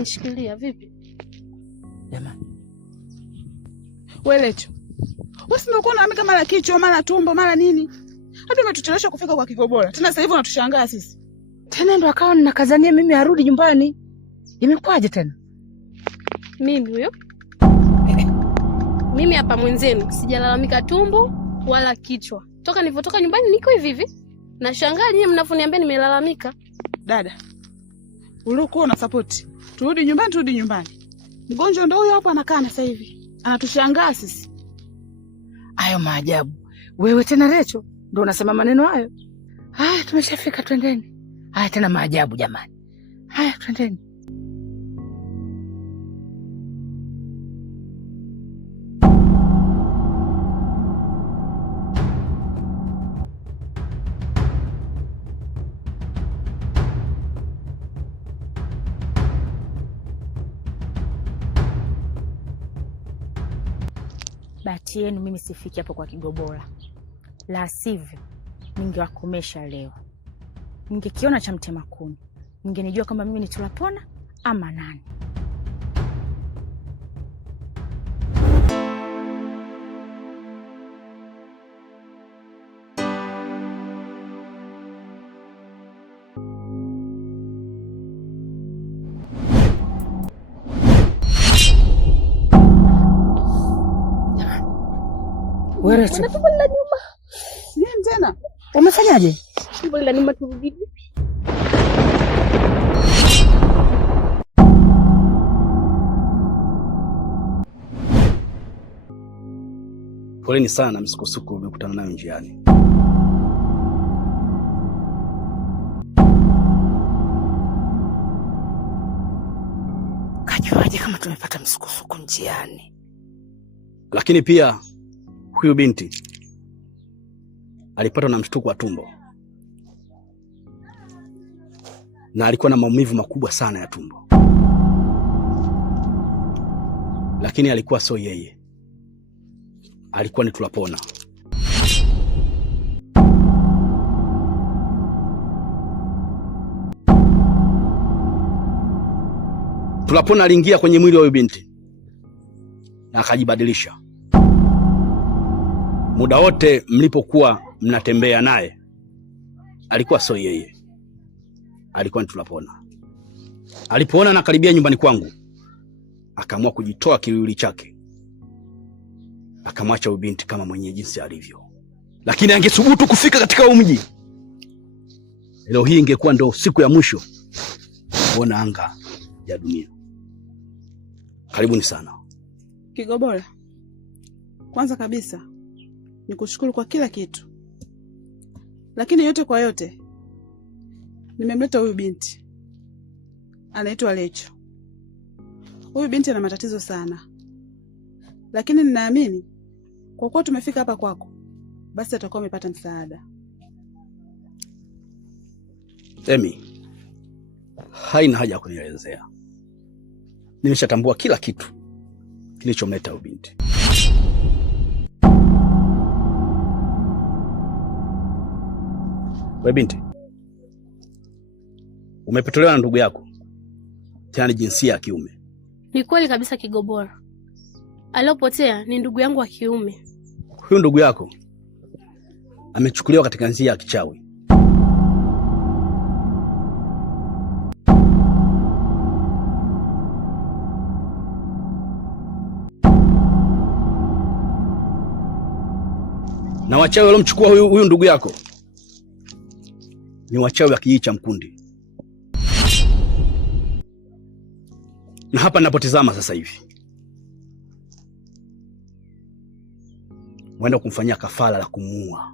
umenishikilia vipi? Jamani. Wewe Lecho. Wewe umekuwa unaamka mara kichwa, mara tumbo, mara nini? Hadi umetuchelewesha kufika kwa Kigobora. Tena sasa hivi unatushangaa sisi. Tena ndo akawa ninakazania mimi arudi nyumbani. Imekwaje tena? Mimi huyo? Mimi hapa mwenzenu sijalalamika tumbo wala kichwa. Toka nilipotoka nyumbani niko hivi hivi. Nashangaa nyinyi mnafuniambia nimelalamika. Dada. Ulikuwa una support. Turudi nyumbani. Mgonjwa ndio huyo hapo anakaa sasa hivi. Anatushangaa sisi. Hayo maajabu. Wewe tena Lecho ndio unasema maneno hayo? Haya tumeshafika, twendeni. Haya tena maajabu jamani. Haya twendeni. Bahati yenu mimi sifiki hapo kwa Kigobora. La sivyo ningewakomesha leo. Ningekiona cha mtema kuni. Ningenijua kama mimi ni Tulapona ama nani. Wewe Lecho. Tumbo la nyuma. Nini tena? Umefanyaje? Tumbo la nyuma turudi vipi? Poleni sana msukosuko umekutana nayo njiani. Kajuaje kama tumepata msukosuko njiani? Lakini pia huyu binti alipatwa na mshtuko wa tumbo. Na alikuwa na maumivu makubwa sana ya tumbo. Lakini alikuwa sio yeye. Alikuwa ni Tulapona. Tulapona aliingia kwenye mwili wa huyu binti na akajibadilisha. Muda wote mlipokuwa mnatembea naye alikuwa sio yeye. Alikuwa ni Tulapona. Alipoona anakaribia nyumbani kwangu, akaamua kujitoa kiwili chake. Akamwacha huyu binti kama mwenye jinsi alivyo. Lakini angethubutu kufika katika huu mji, leo hii ingekuwa ndio siku ya mwisho kuona anga ya dunia. Karibuni sana. Kigobora. Kwanza kabisa nikushukuru kwa kila kitu. Lakini yote kwa yote nimemleta huyu binti. Anaitwa Lecho. Huyu binti ana matatizo sana. Lakini ninaamini kwa kuwa tumefika hapa kwako, basi atakuwa amepata msaada. Emi, haina haja ya kunielezea. Nimeshatambua kila kitu kilichomleta huyu binti. Wewe binti, umepotelewa na ndugu yako, tena ni jinsia ya kiume. Ni kweli kabisa Kigobora. Aliopotea ni ndugu yangu wa kiume. Huyu ndugu yako amechukuliwa katika njia ya kichawi. Na wachawi waliomchukua huyu ndugu yako ni wachawi wa kijiji cha Mkundi. Na hapa ninapotazama sasa hivi, waenda kumfanyia kafara la kumuua.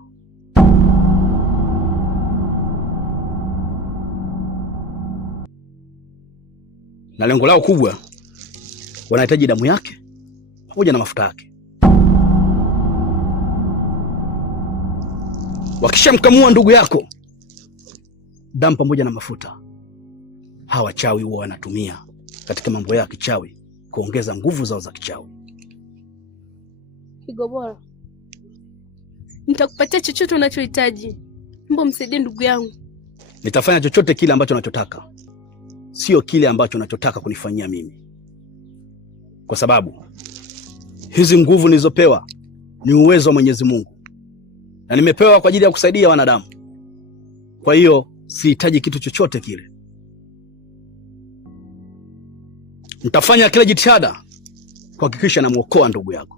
Na lengo lao kubwa, wanahitaji damu yake pamoja na mafuta yake. Wakishamkamua ndugu yako, damu pamoja na mafuta, hawa wachawi huwa wanatumia katika mambo yao ya kichawi kuongeza nguvu zao za kichawi. Kigobora, nitakupatia chochote unachohitaji. Mbona msaidie ndugu yangu? Nitafanya chochote kile ambacho unachotaka. sio kile ambacho unachotaka kunifanyia mimi, kwa sababu hizi nguvu nilizopewa ni uwezo wa Mwenyezi Mungu na nimepewa kwa ajili ya kusaidia wanadamu. Kwa hiyo sihitaji kitu chochote kile. Nitafanya kila jitihada kuhakikisha namuokoa ndugu yako.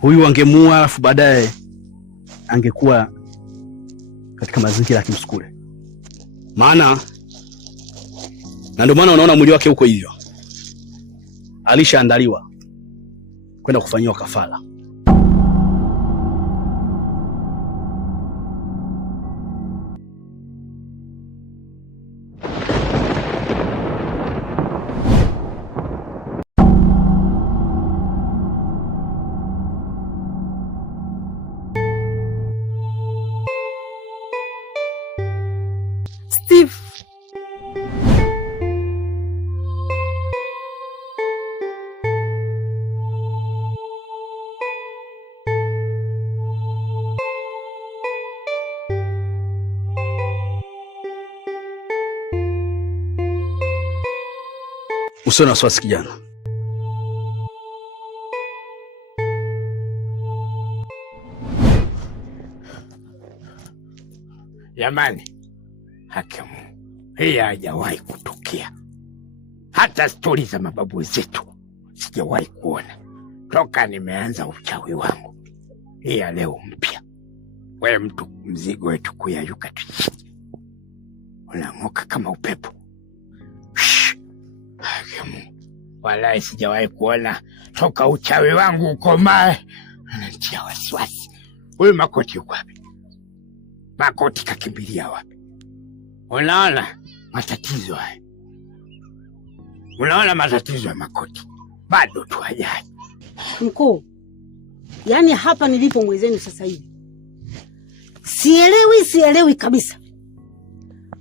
Huyu angemuua alafu baadaye angekuwa katika mazingira ya kimsukule. Na ndio maana unaona mwili wake huko hivyo. Alishaandaliwa kwenda kufanyiwa kafara. Steve. Usiwe na wasiwasi kijana. Jamani, hakimu, hii hajawahi kutokea. Hata stori za mababu zetu sijawahi kuona toka nimeanza uchawi wangu. Hii ya leo mpya. Wewe mtu, mzigo wetu kuyayuka tu, unang'oka kama upepo. Hakimu, walai sijawahi kuona toka uchawi wangu ukomae. Anatia wasiwasi. Huyu Makoti yuko wapi? Makoti kakimbilia wapi? Unaona matatizo haya? Unaona matatizo ya Makoti? Bado tu hajaja. Mkuu, yaani hapa nilipo mwezenu sasa hivi sielewi kabisa,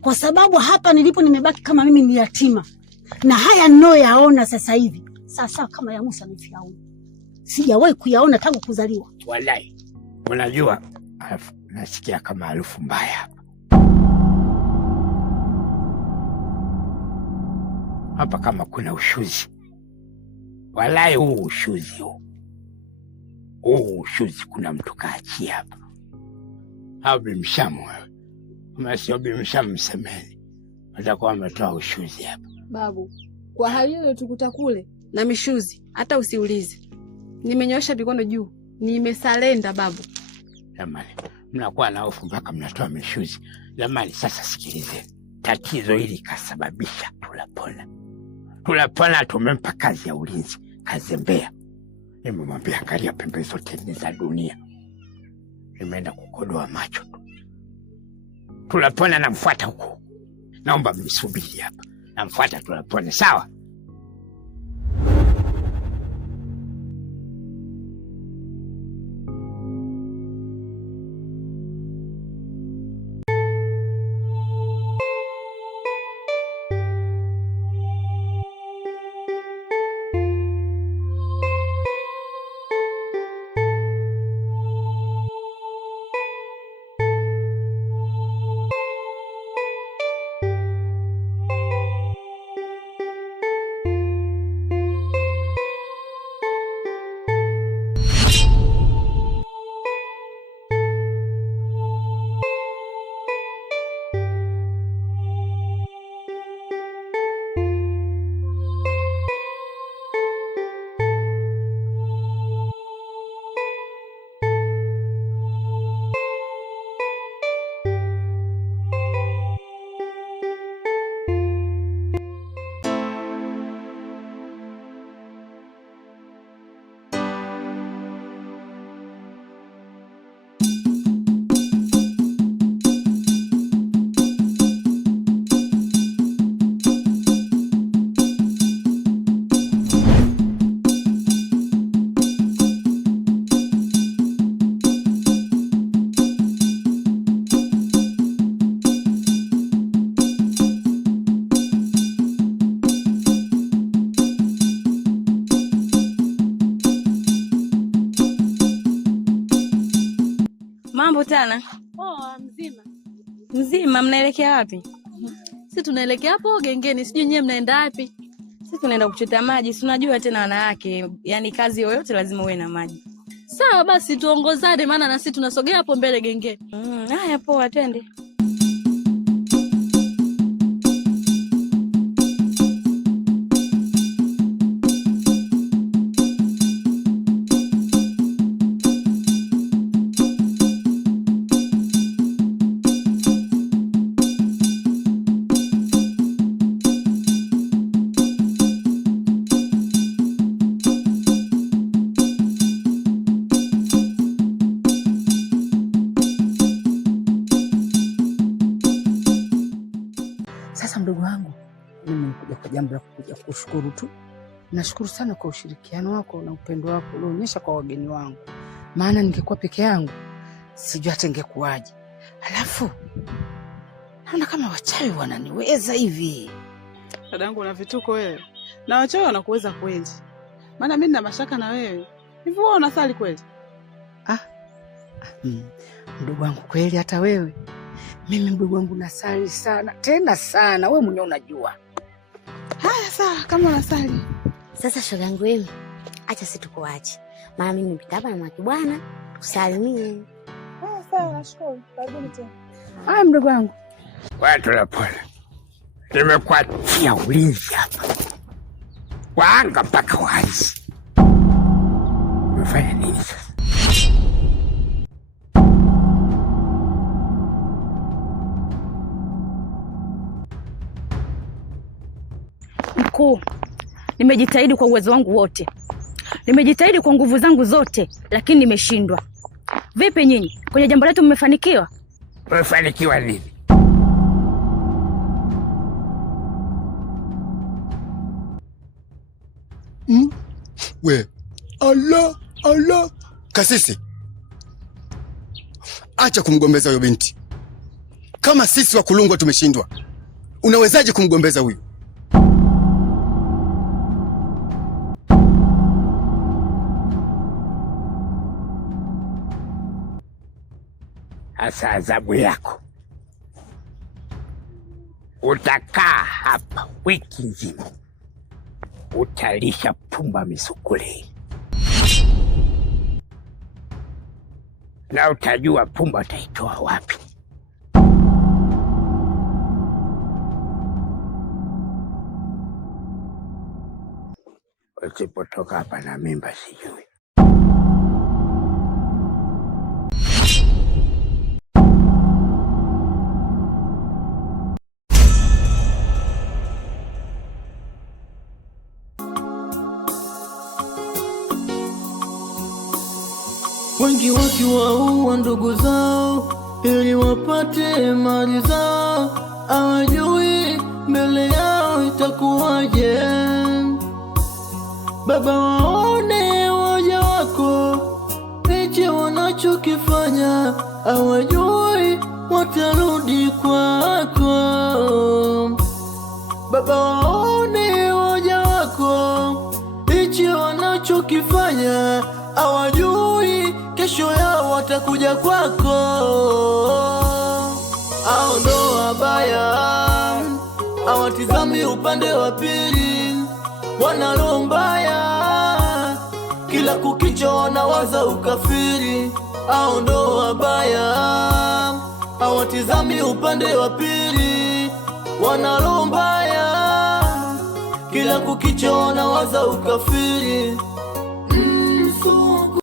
kwa sababu hapa nilipo nimebaki kama mimi ni yatima, na haya ninayoyaona sasa hivi sasa kama ya Musa na Firauni sijawahi kuyaona tangu kuzaliwa. Walai, unajua nasikia kama harufu mbaya hapa kama kuna ushuzi. Walai, huu ushuzi kuna mtu kaachia hapa. Au Bimshamu wewe. Kama sio Bimshamu msemeni. Atakuwa ametoa ushuzi hapa. Babu, kwa hali hiyo tukuta kule na mishuzi, hata usiulize. Nimenyosha mikono juu, nimesalenda babu. Jamani, mnakuwa na hofu mpaka mnatoa mishuzi. Jamani, sasa sikilize. Tatizo hili kasababisha Tulapona tumempa kazi ya ulinzi, kazembea. Nimemwambia angalia pembe zote nne za dunia. Nimeenda kukodoa macho tu. Tulapona namfuata huko. Naomba mnisubiri hapa. Namfuata Tulapona, sawa? Tana. Mzima. Mzima, mnaelekea wapi? Sisi tunaelekea hapo gengeni, sijui nyewe mnaenda wapi? Sisi tunaenda kuchota maji, si unajua tena wanawake, yani kazi yoyote lazima uwe na maji. Sawa basi tuongozane maana na sisi tunasogea hapo mbele gengeni. Haya poa, twende. Sasa mdogo wangu, mimi nimekuja kwa jambo la kuja kushukuru tu. Nashukuru sana kwa ushirikiano wako na upendo wako ulioonyesha kwa wageni wangu. Maana ningekuwa peke yangu, sijui hata ingekuwaje. Alafu naona kama wachawi wananiweza hivi. Dadangu una vituko wewe. Na wachawi wanakuweza kweli. Maana mimi nina mashaka na wewe. Hivi wewe unasali kweli? Mdogo wangu kweli hata wewe. Mimi mdogo wangu nasali sana, tena sana, wewe mwenyewe unajua. Haya sawa, kama unasali. Sasa shoga yangu wewe, acha sisi tukuache. Maana mimi nipita hapa na makibwana, tusalimie. Sawa, nashukuru. Karibuni tena. Haya mdogo wangu. Watu la pole. Nimekuachia ulinzi hapa. Waanga mpaka wazi. Umefanya nini sasa? Mkuu, nimejitahidi kwa uwezo wangu wote. Nimejitahidi kwa nguvu zangu zote, lakini nimeshindwa. Vipi nyinyi? Kwenye jambo letu mmefanikiwa? Umefanikiwa nini? We, Allah, kasisi. Acha kumgombeza huyo binti. Kama sisi wa Kulungwa tumeshindwa, unawezaje kumgombeza huyu? Asa adhabu yako. Utakaa hapa wiki nzima. Utalisha pumba misukule. Na utajua pumba utaitoa wapi. Usipotoka hapa na mimba sijui. Wengi wakiwaua ndugu zao ili wapate mali zao, hawajui mbele yao itakuwaje. Baba, waone waja wako, hichi wanachokifanya, hawajui watarudi kwako. Baba, waone waja wako, hichi wanachokifanya, hawajui kesho yao watakuja kwako. Hao ndo wabaya, hawatizami upande wa pili, wana roho mbaya, kila kukicha wanawaza ukafiri. Hao ndo wabaya, hawatizami upande wa pili, wana roho mbaya, kila kukicha wanawaza ukafiri.